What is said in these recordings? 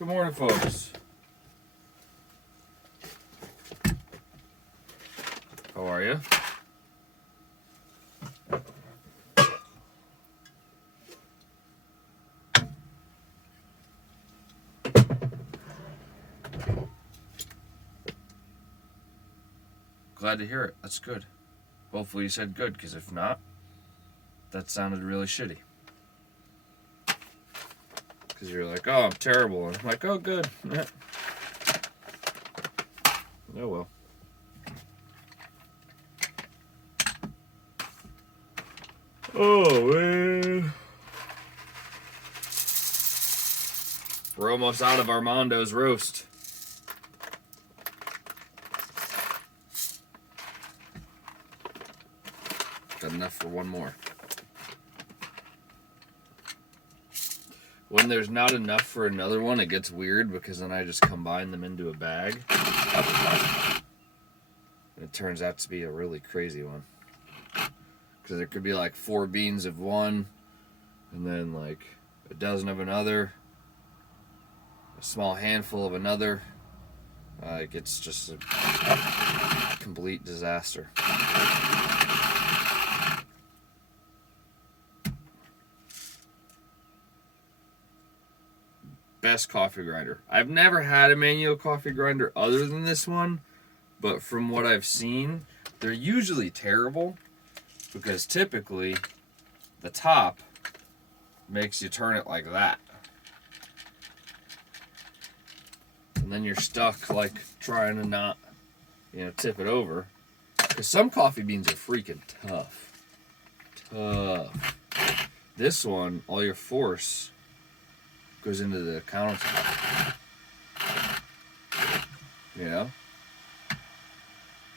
Good morning, folks. How are you? Glad to hear it. That's good. Hopefully you said good, because if not, that sounded really shitty. Because you're like, oh, I'm terrible. And I'm like, oh, good. Yeah. Oh, well. Oh, man. We're almost out of Armando's roast. Got enough for one more. When there's not enough for another one, it gets weird because then I just combine them into a bag. And it turns out to be a really crazy one. Because there could be like 4 beans of one, and then like a dozen of another, a small handful of another. Like it's just a complete disaster. Best coffee grinder. I've never had a manual coffee grinder other than this one, but from what I've seen, they're usually terrible because typically the top makes you turn it like that. And then you're stuck like trying to not, tip it over. Because some coffee beans are freaking tough. This one, all your force goes into the countertop.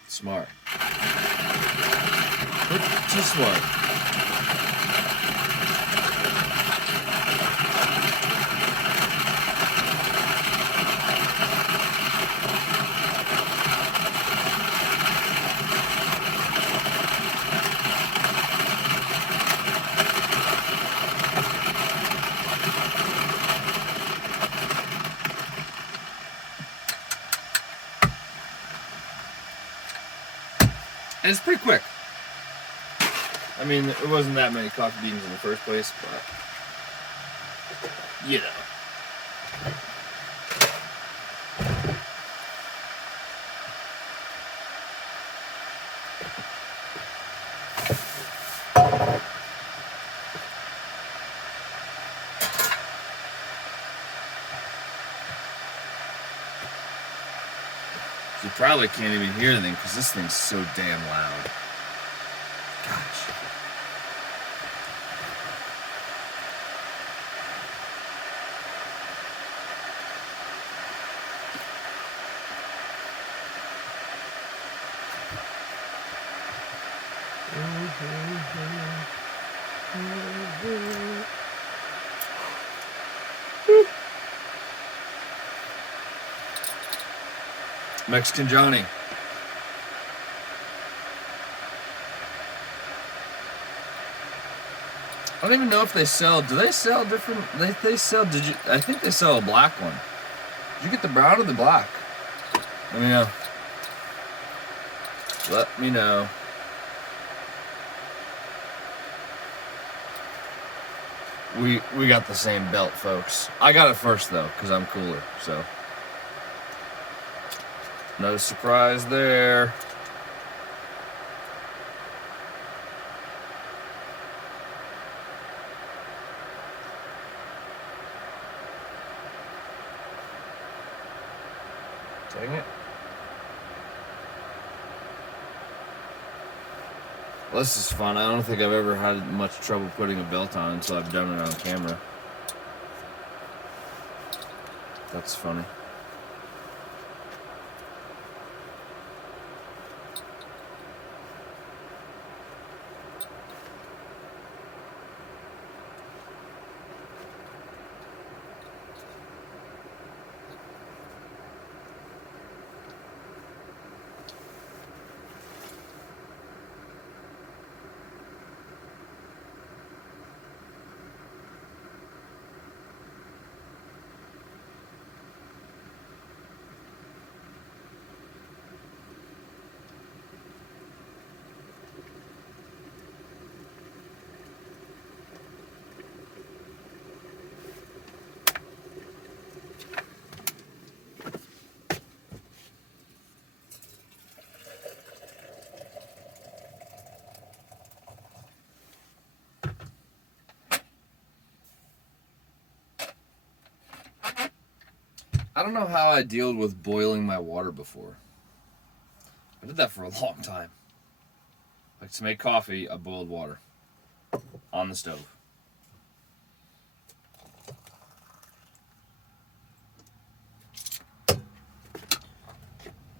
Smart. Too smart. And it's pretty quick. I mean, it wasn't that many coffee beans in the first place, but, You probably can't even hear anything because this thing's so damn loud. Gosh. Mexican Johnny. I don't even know if they sell. Do they sell different? They sell. I think they sell a black one. Did you get the brown or the black? Let me know. Let me know. We got the same belt, folks. I got it first though, because I'm cooler. So no surprise there. Dang it. Well, this is fun. I don't think I've ever had much trouble putting a belt on until I've done it on camera. That's funny. I don't know how I dealt with boiling my water before. I did that for a long time. Like to make coffee, I boiled water on the stove.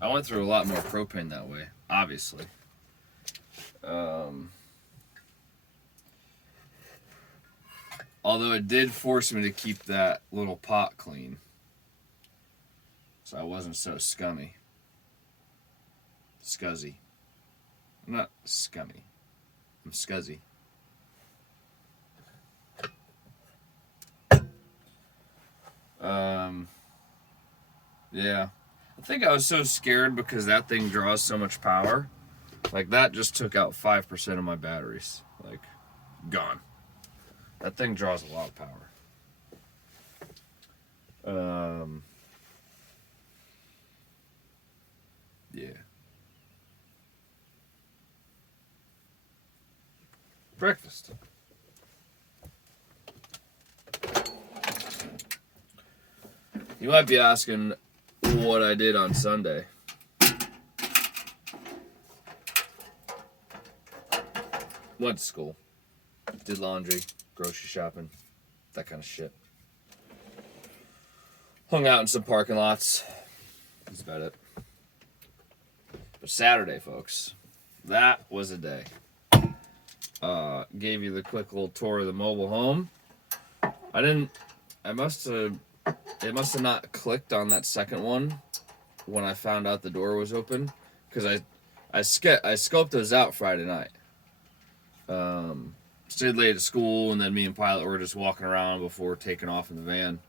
I went through a lot more propane that way, obviously. Although it did force me to keep that little pot clean, so I wasn't so scummy. Scuzzy. I'm not scummy. I'm scuzzy. Yeah. I think I was so scared because that thing draws so much power. Like, that just took out 5% of my batteries. Like, gone. That thing draws a lot of power. Yeah. Breakfast. You might be asking what I did on Sunday. Went to school. Did laundry, grocery shopping, that kind of shit. Hung out in some parking lots. That's about it. But Saturday, folks, that was a day. Gave you the quick little tour of the mobile home. It must have not clicked on that second one when I found out the door was open, because I scoped those out Friday night. Stayed late at school, and then me and Pilot were just walking around before taking off in the van,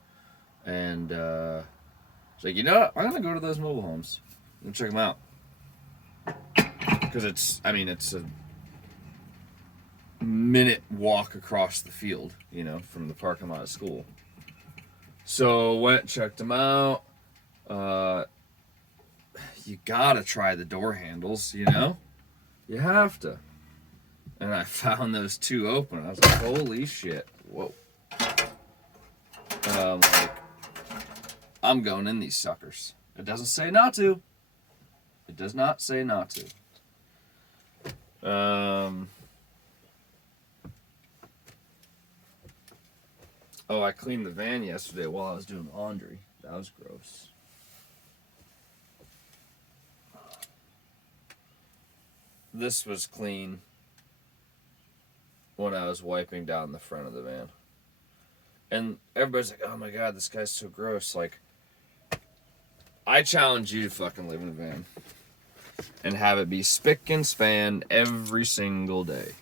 and it's like, you know what? I'm gonna go to those mobile homes and check them out, because it's a minute walk across the field, from the parking lot of school. So went, checked them out. You gotta try the door handles, you have to. And I found those two open. I was like, holy shit. Whoa. I'm going in these suckers. It doesn't say not to. It does not say not to. I cleaned the van yesterday while I was doing laundry. That was gross. This was clean when I was wiping down the front of the van. And everybody's like, oh my god, this guy's so gross. Like, I challenge you to fucking live in a van and have it be spick and span every single day.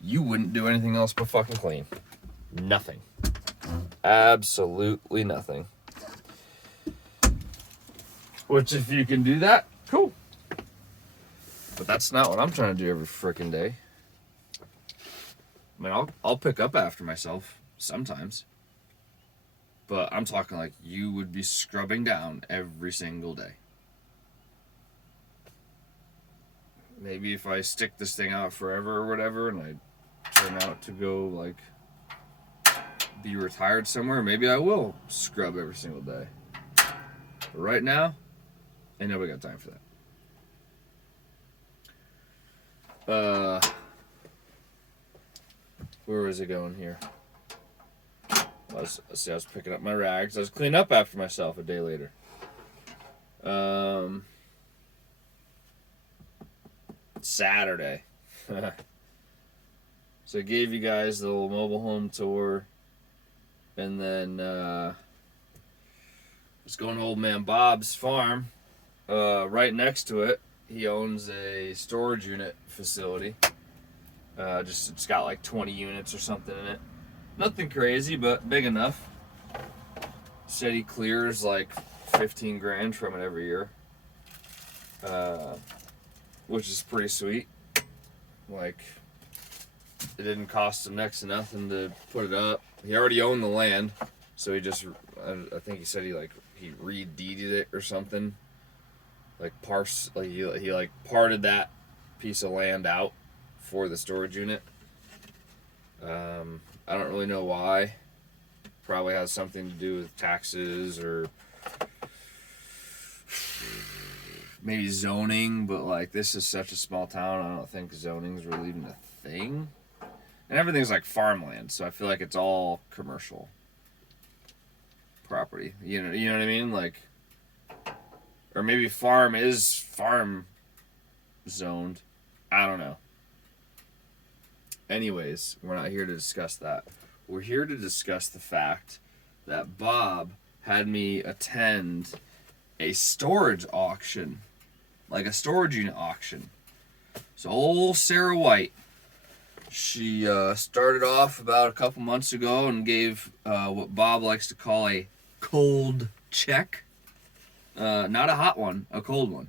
You wouldn't do anything else but fucking clean. Nothing. Absolutely nothing. Which, if you can do that, cool. But that's not what I'm trying to do every freaking day. I mean, I'll pick up after myself sometimes. But I'm talking like you would be scrubbing down every single day. Maybe if I stick this thing out forever or whatever, and I turn out to go, like, be retired somewhere, maybe I will scrub every single day. But right now, ain't nobody got time for that. Where was it going here? I was picking up my rags. I was cleaning up after myself a day later. Saturday. So I gave you guys the little mobile home tour. And then was going to old man Bob's farm. Right next to it, he owns a storage unit facility. It's got like 20 units or something in it. Nothing crazy, but big enough. Said he clears like 15 grand from it every year. Which is pretty sweet. Like, it didn't cost him next to nothing to put it up. He already owned the land, so I think he said he re-deeded it or something. He parted that piece of land out for the storage unit. I don't really know why. Probably has something to do with taxes or maybe zoning, but like this is such a small town, I don't think zoning's really even a thing. And everything's like farmland, so I feel like it's all commercial property. You know what I mean? Like, or maybe farm is farm zoned. I don't know. Anyways, we're not here to discuss that. We're here to discuss the fact that Bob had me attend a storage auction, like a storage unit auction. So old Sarah White, she started off about a couple months ago and gave what Bob likes to call a cold check. Not a hot one, a cold one.